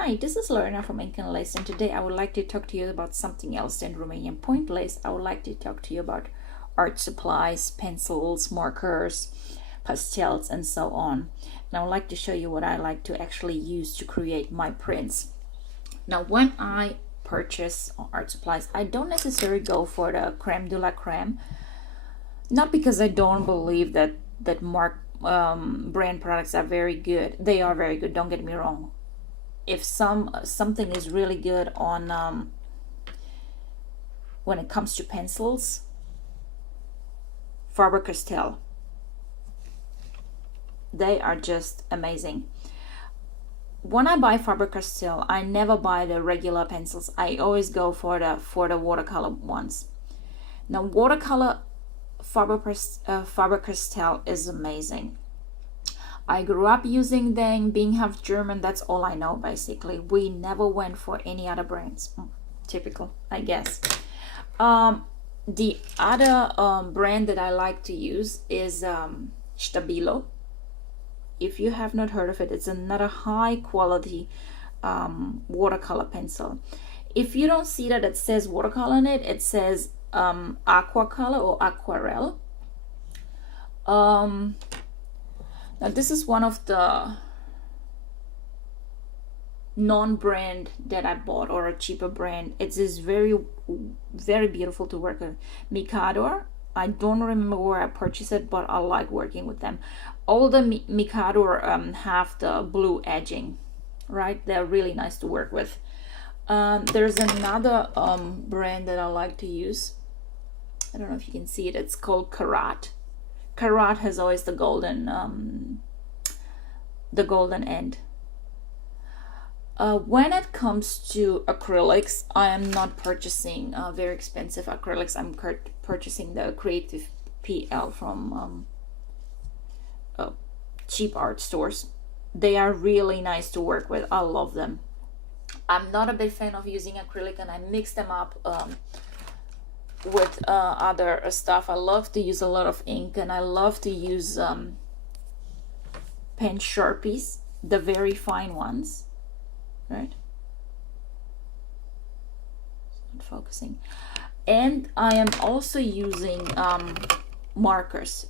Hi, this is Lorena from Ink and Lace, and today I would like to talk to you about something else than Romanian point lace. I would like to talk to you about art supplies, pencils, markers, pastels, and so on. And I would like to show you what I like to actually use to create my prints. Now, when I purchase art supplies, I don't necessarily go for the creme de la creme. Not because I don't believe that brand products are very good. They are very good. Don't get me wrong. If something is really good on when it comes to pencils, Faber-Castell, they are just amazing. When I buy Faber-Castell, I never buy the regular pencils. I always go for the watercolor ones. Now, watercolor Faber-Castell is amazing. I grew up using them. Being half German, that's all I know basically. We never went for any other brands. Typical, I guess. The other brand that I like to use is Stabilo. If you have not heard of it, it's another high quality watercolor pencil. If you don't see that it says watercolor on it, it says aqua color or aquarelle. Now this is one of the non-brand that I bought, or a cheaper brand. It is very beautiful to work with. Mikado, I don't remember where I purchased it, but I like working with them. All the Mikado have the blue edging, right? They're really nice to work with. There's another brand that I like to use. I don't know if you can see it. It's called Karat. Karat has always the golden end. When it comes to acrylics, I am not purchasing very expensive acrylics. I'm purchasing the Creative PL from cheap art stores. They are really nice to work with. I love them. I'm not a big fan of using acrylic, and I mix them up with other stuff. I love to use a lot of ink, and I love to use pen Sharpies, the very fine ones, right? It's not focusing. And I am also using markers,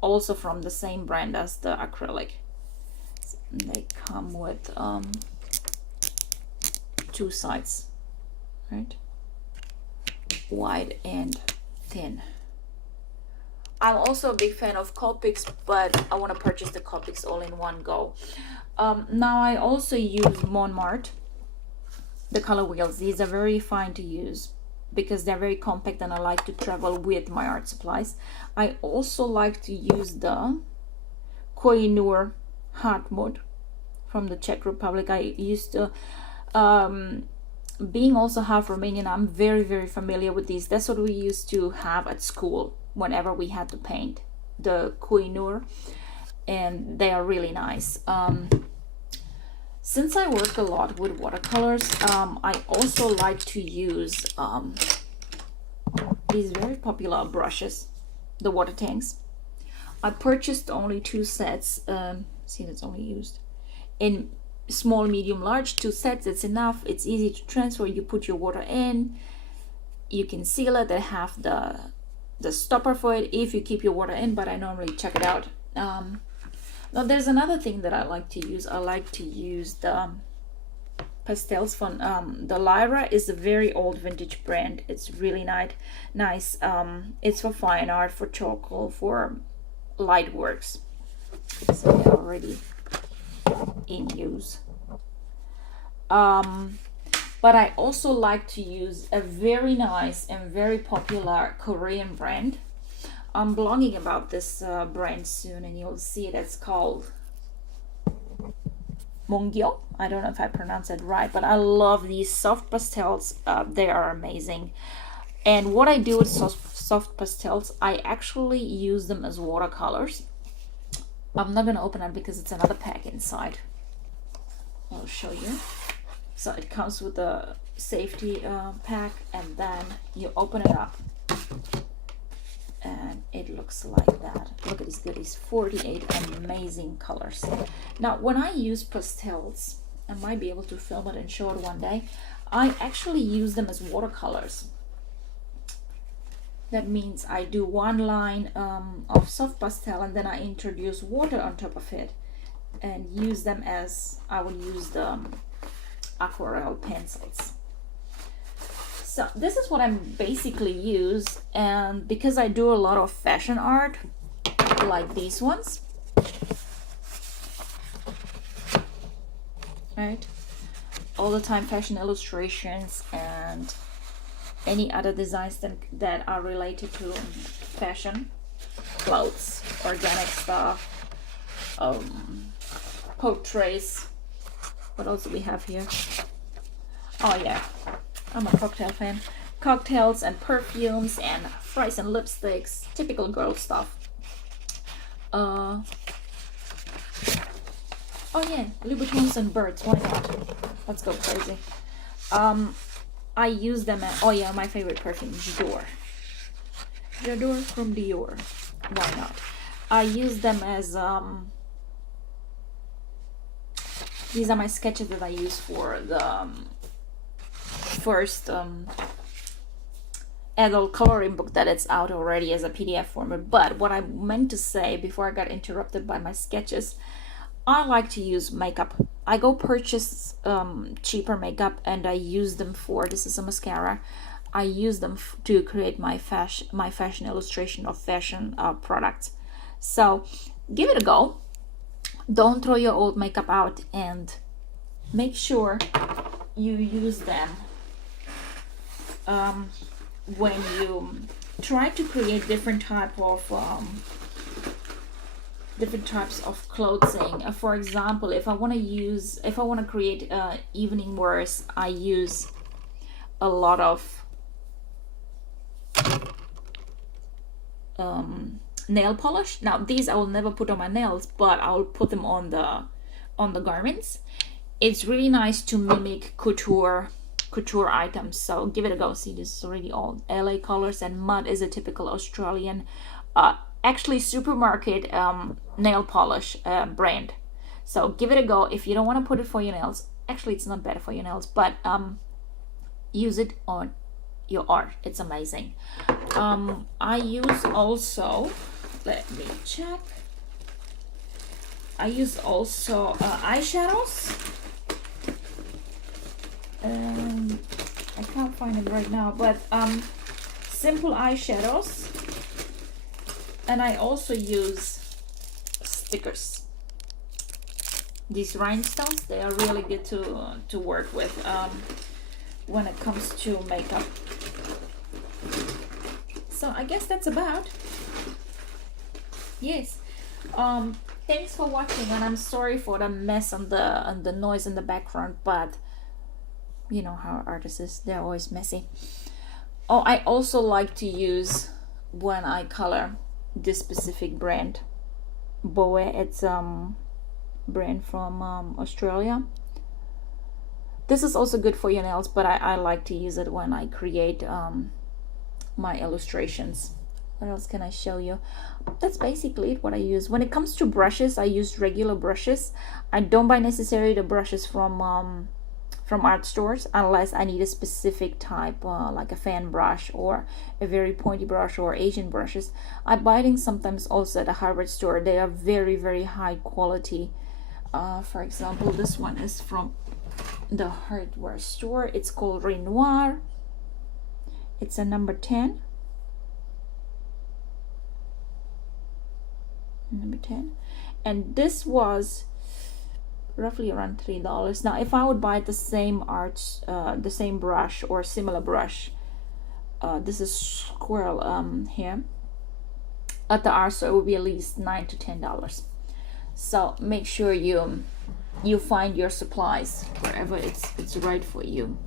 also from the same brand as the acrylic. They come with two sides, right? Wide and thin. I'm also a big fan of Copics, but I want to purchase the Copics all in one go. Now I also use Montmartre, the color wheels. These are very fine to use because they're very compact, and I like to travel with my art supplies. I also like to use the Koh-i-Noor Hartmut from the Czech Republic. I used to being also half Romanian, I'm very familiar with these. That's what we used to have at school whenever we had to paint, the Koh-i-Noor, and they are really nice. Since I work a lot with watercolors, I also like to use these very popular brushes, the water tanks. I purchased only 2 sets. See, that's only used in small, medium, large. 2 sets, it's enough. It's easy to transfer. You put your water in, you can seal it. They have the stopper for it if you keep your water in, but I normally check it out. Now there's another thing that I like to use. I like to use the pastels from the Lyra is a very old vintage brand. It's really nice. It's for fine art, for charcoal, for light works. So they're already in use. But I also like to use a very nice and very popular Korean brand. I'm blogging about this brand soon, and you'll see it. It's called Mungyo. I don't know if I pronounce it right, but I love these soft pastels. They are amazing. And what I do with soft pastels, I actually use them as watercolors. I'm not going to open it because it's another pack inside. I'll show you. So it comes with a safety pack, and then you open it up and it looks like that. Look at these goodies, 48 amazing colors. Now when I use pastels, I might be able to film it and show it one day. I actually use them as watercolors. That means I do one line of soft pastel, and then I introduce water on top of it and use them as I would use the aquarelle pencils. So this is what I basically use, and because I do a lot of fashion art like these ones, right, all the time fashion illustrations and any other designs that are related to fashion, clothes, organic stuff, portraits. What else do we have here? Oh yeah, I'm a cocktail fan. Cocktails and perfumes and fries and lipsticks, typical girl stuff. Oh yeah, Louboutins and birds, why not? Let's go crazy. I use them at, oh yeah, my favorite perfume, J'adore. J'adore from Dior. Why not? I use them as, these are my sketches that I use for the first adult coloring book that it's out already as a PDF format. But what I meant to say before I got interrupted by my sketches, I like to use makeup. I go purchase cheaper makeup and I use them for, this is a mascara, I use them to create my fashion illustration of fashion products. So give it a go. Don't throw your old makeup out, and make sure you use them when you try to create different types of clothing. For example, if I want to create evening wears, I use a lot of nail polish. Now these I will never put on my nails, but I will put them on the garments. It's really nice to mimic couture items, so give it a go. See, this is already all LA colors, and Mud is a typical Australian actually supermarket nail polish brand. So give it a go. If you don't want to put it for your nails, actually it's not better for your nails, but use it on your art. It's amazing. I use also, let me check, I use also eyeshadows. I can't find it right now, but simple eyeshadows. And I also use stickers. These rhinestones, they are really good to work with when it comes to makeup. So I guess that's about. Yes. Thanks for watching, and I'm sorry for the mess and the noise in the background, but you know how artists is, they're always messy. Oh, I also like to use, when I color, this specific brand, Balea. It's brand from Australia. This is also good for your nails, but I like to use it when I create my illustrations. What else can I show you? That's basically it, what I use. When it comes to brushes, I use regular brushes. I don't buy necessarily the brushes from art stores unless I need a specific type, like a fan brush or a very pointy brush or Asian brushes. I buy them sometimes also at a hardware store. They are very, very high quality. For example, this one is from the hardware store. It's called Renoir. It's a number 10. Number 10. And this was roughly around $3. Now if I would buy the same the same brush or similar brush, this is squirrel here, at the art store, it would be at least $9 to $10. So make sure you find your supplies wherever it's right for you.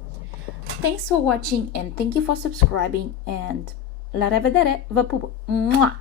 Thanks for watching, and thank you for subscribing, and la revedere, va pupo. Mwah!